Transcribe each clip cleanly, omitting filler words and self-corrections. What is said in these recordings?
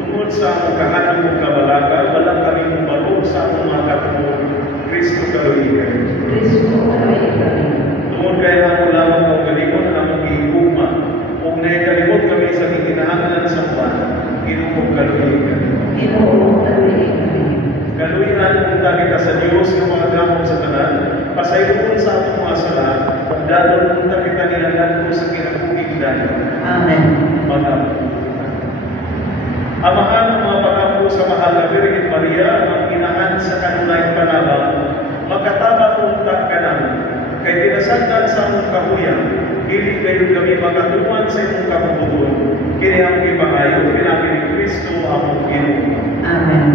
Tungod sa among kahanap mong kabalaga, walang kami mubalog sa among mga katulog, Kristo kaluhigan. Tungod kaya among lamang o kalimot ang among gihigugma, kung naikalimot kami sa gikinahanglan sa buwan, Ginoo kaluhigan. Kaluhigan punta kita sa Diyos ng mga gamot sa tanan, pasayron sa among mga sala, kung dadon punta kita nilalan ko sa kinakugigdan. Amen. Amahan ng mga pakampo sa mahal na Virgin Maria, ang inaan sa kanunay panabang, magkataba punta ka namin, kay tinasagdan sa among kahuyang, hindi kayo kami magkatuan sa imong kabubuton, kini ang ipangayo, kinabi ni Kristo among Ginoo. Amen.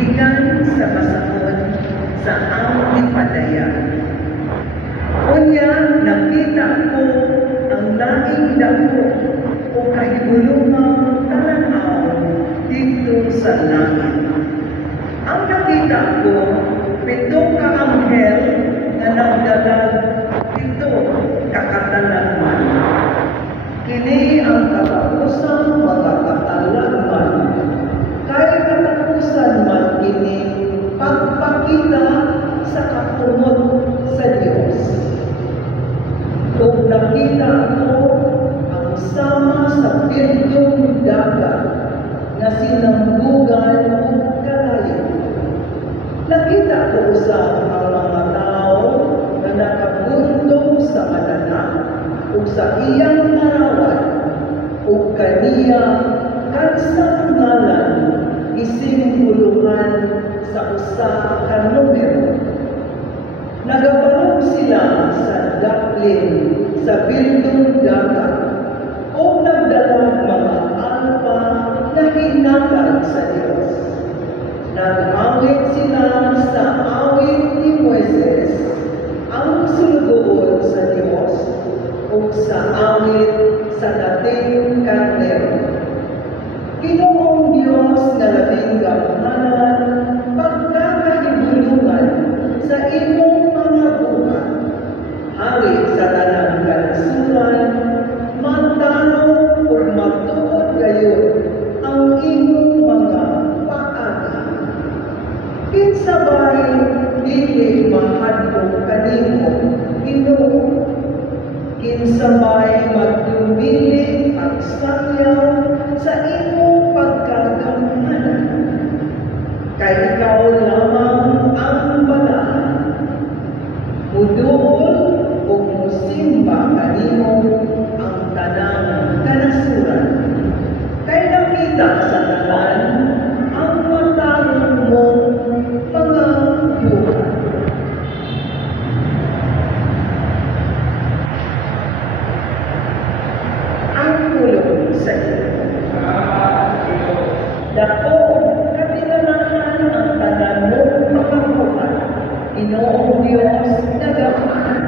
Gikan sa pasakot sa among ipadaya. Unya nakita ko ang laing dako o kahibulungang talanaw dito sa langit. Ang nakita ko, 7 ka anghel na nagdalag 7 ka katalagman. Kini ang katapusang mga katalagman. Kay katapusan man kini pagpakita sa katumot sa Diyos. Kung nakita ko ang sama sa bildong dagat na sinambugan o kalayo. Nakita ko usap ang mga tao na nakabuntong sa madana o sa iyang narawan o kaniya kansang ngalan isimbuluhan sa usa ka numero. Nagabalog sila sa daplin sa bildong dagat o nagdalag mga alpa na hinatag sa Diyos. Nag-awit sila sa awit ni Moises, ang sulgoon sa Diyos, o sa awit sa dating karnero. Ginoong Diyos na labing gamahanan, pagkakahibulungan sa imong mga buhat, hari sa tanang kanasuran, magtanong o magtuod gayon ang imong mga paagi. Kinsabay dili mahadlok kanimo, Ginoo. Kinsabay magdumili ang sayaw sa imong pagkagamahanan. Kay ikaw lamang ang batahan. Muduol o musimba kanimo ang tanang kanasuran. Kay nakita sa tanan ang matarong mong mga buhay. Ang tulong sa iyo. Dako, katinalahan ang tanan mo mga buhay. Ginoong Diyos na gamahan.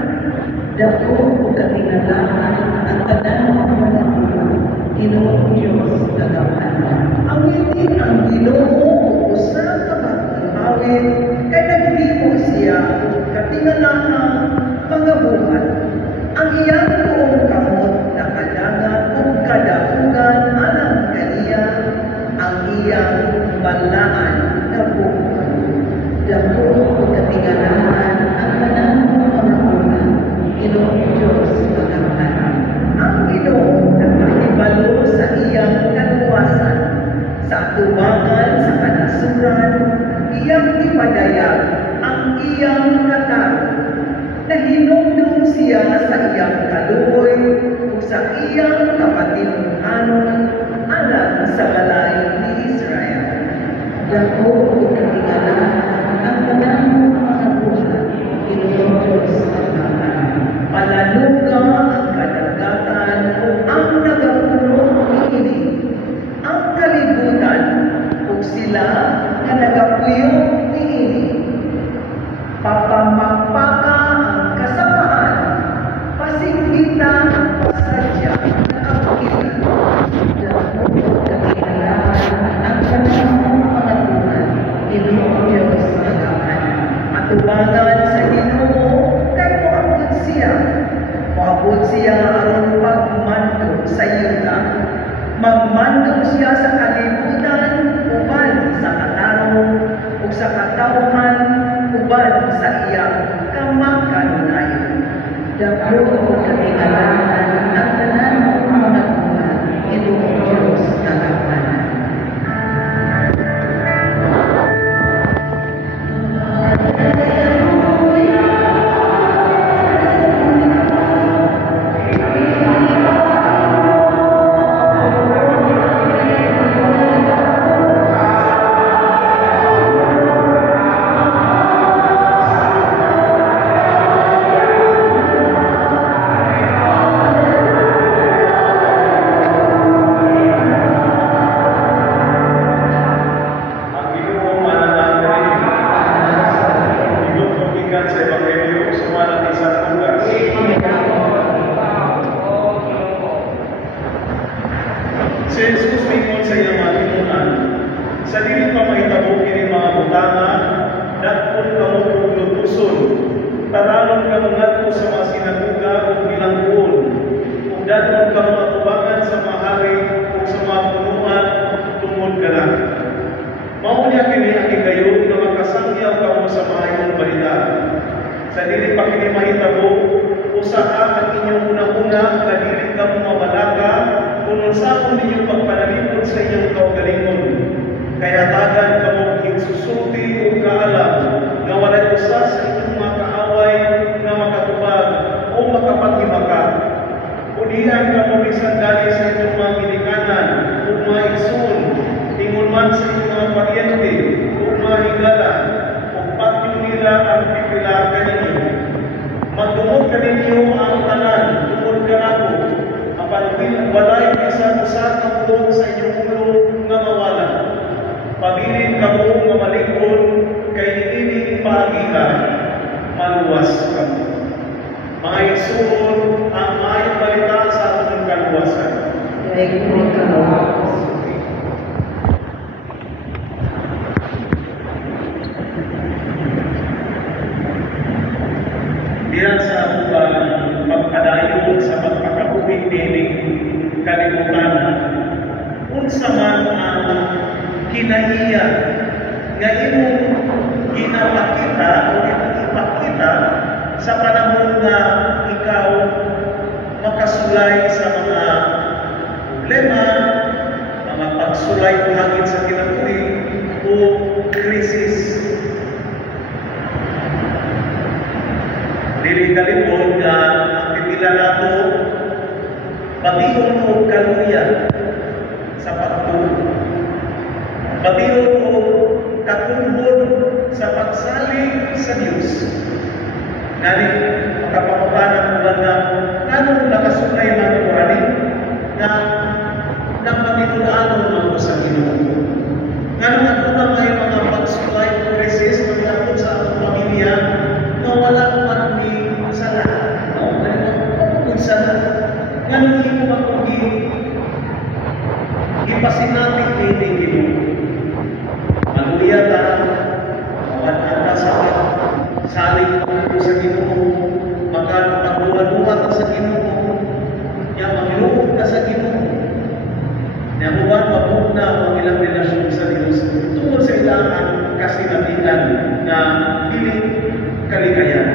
Dako, katinalahan ang tanan mo mga buhay. Ginoong Diyos na gamahan. Awitin ang Ginoo o usa ka pag-awit, kay naghimo siya katinalahan mga buhay. Ang iyang tuong kamot na kadangat o kadahugan alang kaniya ang iyang balaan na buhay. Dako o katingalahan ang tanan mo mga buhay. Ginoong Diyos na gamahan. Ang Ginoo nagpahibalo sa iyang kaluwasan, sa atubangan sa kanasuran, iyang ipadayag ang iyang katarong. Nahinumdum siya sa iyang kaluoy o sa iyang kapatinuhanon alang sa balay ni Israel. Dako o katingalahan ang tanan mo mga buhay. Ginoong Diyos na gamahan. Palaluga ang kadagatan o ang nagapuno niini, ang kalibutan o sila na nagapuyo niini. Papamagpaka ang kasapaan, pasinggita sadya na ang kilan. Dako o katingalahan Sa dili pa mahitabo kini mga butanga, dakpon kamo og lutuson, taralon kamo ngadto sa mga sinagoga ug bilangguon, ug dadon kamo atubangan sa mga hari ug sa mga punuan tungod kana. Mao niya kini ang higayon nga makasangyaw kamo sa mga imong balita. Sa dili pa kini mahitabo, usa ka ang inyong una-una nga dili kamo mabalaka kung unsaon ninyong pagpanalipod sa inyong kaugalingon. Kaya tagan kamo higsusulti o kaalam nga walay usa sa inyong mga kaaway nga makatubag o makapaghimaka. Udihan kamo bisan dali sa inyong mga ginikanan o mga igsoon, ingon man sa inyong mga paryente o mga higala o patyo nila ang pipila kaninyo. Magdumog kaninyo ang tanan tungod kanako, apan walay bisan usa ka buong sa inyong ulo nga mawala. Pabilin kamo nga malikon kay niining paagiha, maluwas kamo. Mga igsoon, ang maayong balita sa atong kaluwasan. Kaya kung ikaw, diyan sa pagpadayon sa pagpakabuhig nining kalibutan, unsa man ang kinaiya nga imong ginapakita o ipakita sa panahon na ikaw makasulay sa mga problema, mga pagsulay hangin sa kinabuhi o krisis. Dili kalipod nga ang pipila nato patihon o kaluya sa pagtuo. Patihon o katungod sa pagsalig sa Diyos. Nari, makapakupanan mo ba na kanong nakasunay man o ani na napatinulaan mo sa Ginoo. Kanong ako na may mga pagsulay o krisis pagkakot sa atong pamilya na wala man ni sala. No, kung sala. Kanong hindi mo ba ipasinating ni Ginoo. Maluya ka, mawadhan ka sa saling ko sa Ginoo, magduha ka sa Ginoo, niya magluhog ka sa Ginoo, niya buwan mabuk na ang ilang relasyon sa Diyos tungkol sa ilang kasinatian na dili kaligayan.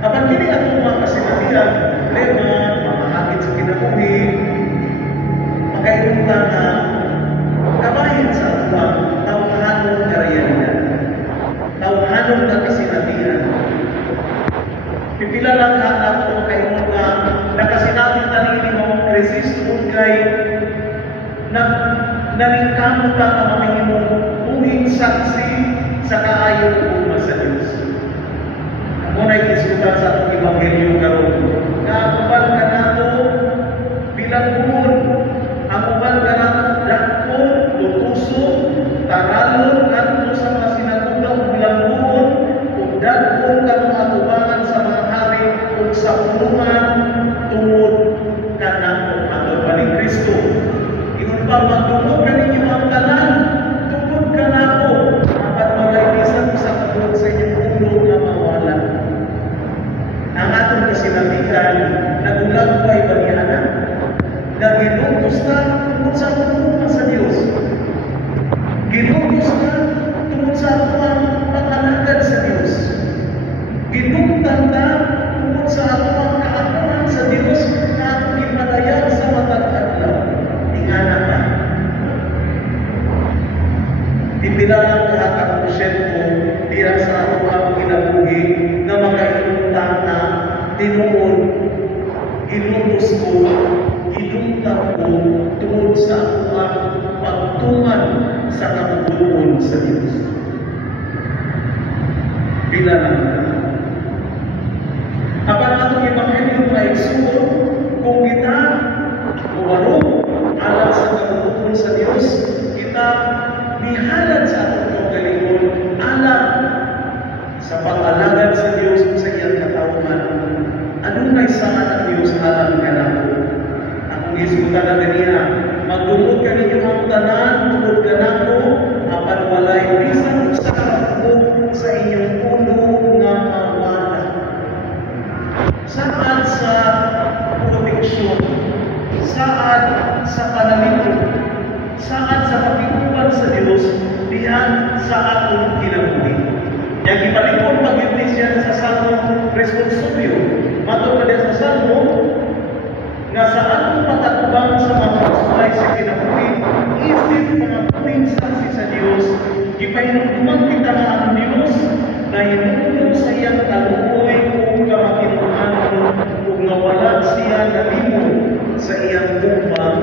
Apan kini atong mga kasinatian, problema, mga hakit sa kinabuhi, makainuntan na kabahin sa atong tawhanong na realidad. Tawhanong na kasinatian. Pipila lang ang atong kaingon na nakasinati tanini mga krisis tungkol kay naringkamot ka ang mamingimong tuwing saksi sa kaayong umma sa Diyos. Ako na'y kisutan sa atong Ebanghelyo karon. Kaabal ka nato bilang buhon. Ang ubal ka nato dako, lutuso, taralon, nato sa mga sinagoga o bilang buhon, kung dagkon ka mga atubangan sa mga hari o sa punuan tungod ka nato atong paning Kristo. Ingon pa magtungod ka ninyo ang tanan, tungod ka nato, apat walay bisan sa kabog sa inyong ulo na mawala. Ang atong kasinatian, nagulag pa ibagyanan, na ginutos na tungkol sa punuan sa Diyos. Ginutos na tungkol sa atong pag-alagad sa Diyos. Ginutan na tungkol sa atong kaakuan sa Diyos na atong ipadayag sa matag adlaw. Tingana ka. Ipilalang nakakakusyen ko diya sa atong kinabuhi na makainutan na tinuod, ginutos ko, ginunta ko tungod sa atong pagtungan sa kabubuon sa Diyos. Bilang apan atong Ebanghelyo nga igsuon kung kita uwaro alang sa kabubuon sa Diyos, kita mihalad sa atong kaugalingon alang sa pag-alagad sa Diyos sa iyang katawhan. Adunay saan ang Diyos alang kanato. Akong isutan na ganiya, magdumog ka ninyo ang tanan, tungod ka nako, sa atong kinabuhi. Yang ipalikon pag-ibig siya sa Salmo responsobyo. Matod pa sa Salmo, nga sa atong patatubang sa mga usulay sa kinabuhi, isip mga puwing saksi sa Diyos, ipahinumduman kita nga ang Diyos na hinumdum sa iyang kaluoy o kamakinuhanon o nga wala siya nalimo sa iyang upang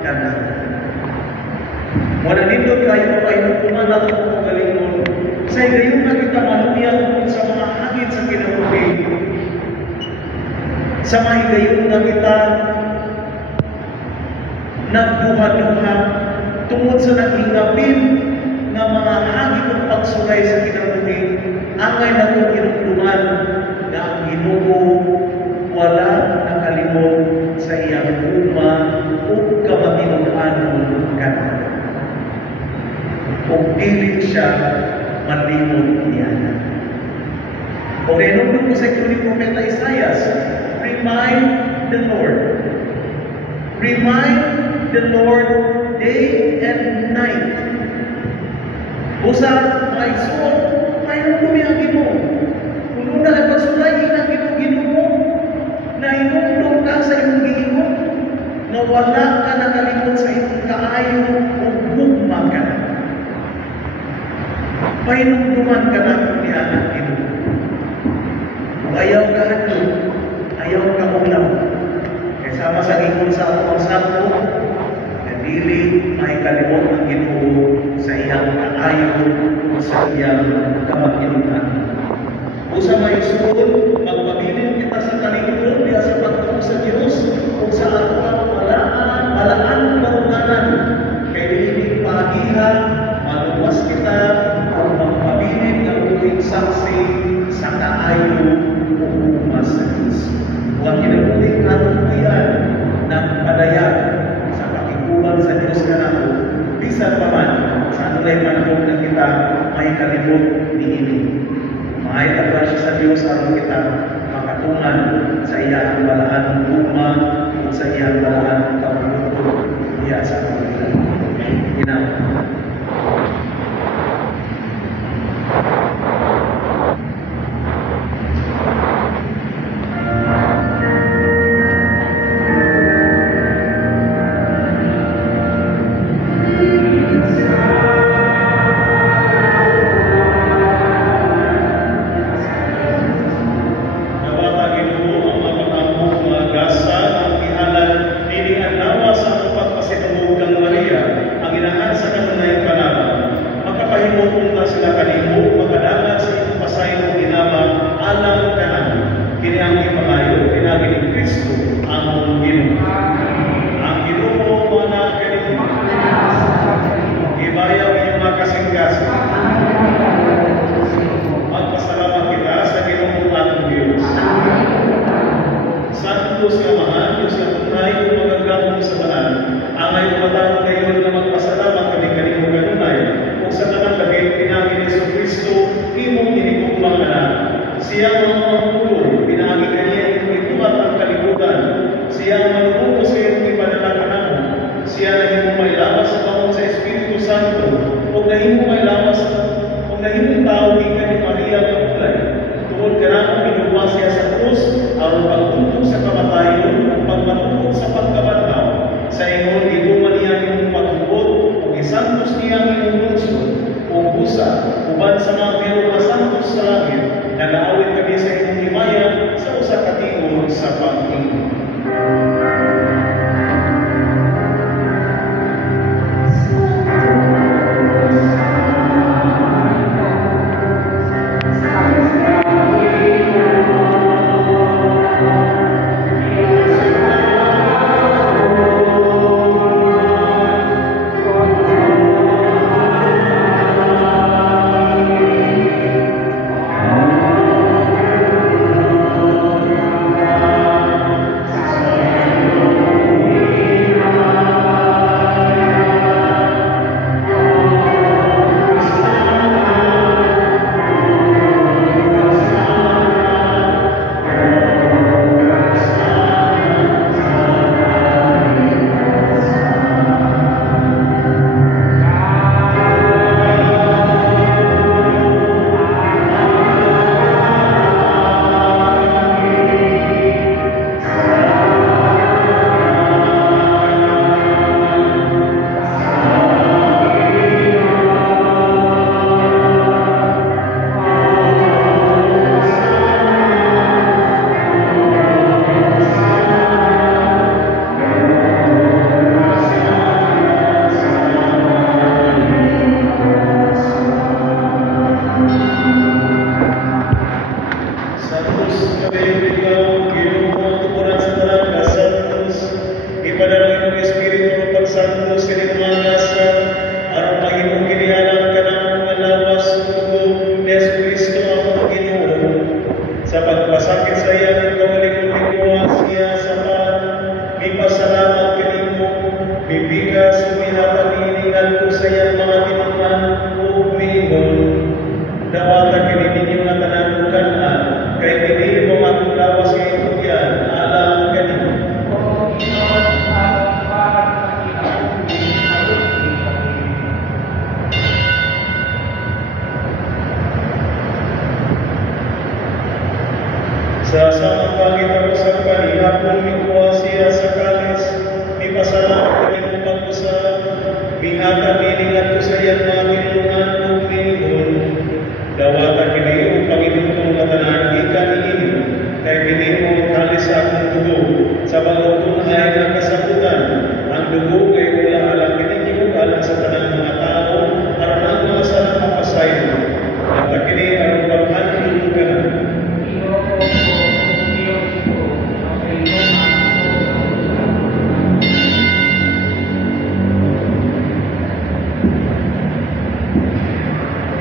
kanan. Wala nindot kayo pahinumduman at pagalingon. Sa gayon na kita maluyag sa mga hangin sa kinabuhi. Sa mahigayon na kita nagduha-duha tungod sa nagingapin na mga hangin ng pagsulay sa kinabuhi, angay na itong inumduman na ang Ginoo wala nakalimot sa iyang uma o kamatinuhanon kanan. Kung dili siya malimot niya. O renumdum ko sa ikuling propeta Isaias, remind the Lord. Remind the Lord day and night. Usa, may soul, mayroon kumi ang Ginoo. Kung na lang pagsulay, ang Ginoo, na inumdum ka sa iyong giingon, na wala ka nakalimot sa iyong kaayo o hugma ka na. Pahinumduman ka na kung ni anak Ginoo. Kung ayaw ka hando, ayaw ka ulam. Kaya sama sa ingon sa atong sakto, na dili may kalimot ang Ginoo sa iyang kaayo o sa iyang kamakinunan. Usa may sulod, magpabilin kita sa kalingkod diya sa pagtuo sa Dios kung sa ato ang malaan karuganan kay dili pagiha maluwas kita kung magpabilin ng uling saksi sa kaayo o umas sa Diyos. Huwag kinabuting atong bayan ng padayag sa pakikuban sa Diyos ka na ako, bisan pa man sa anulay panahon na kita may kalimot ni ini. Mahal na siya sa Diyos aron kita makatungan sa iyang balaan ng luma o sa iyang balaan ng kapaluto niya sa pagkakas. Ginawa. Sa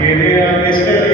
Kini ang Esther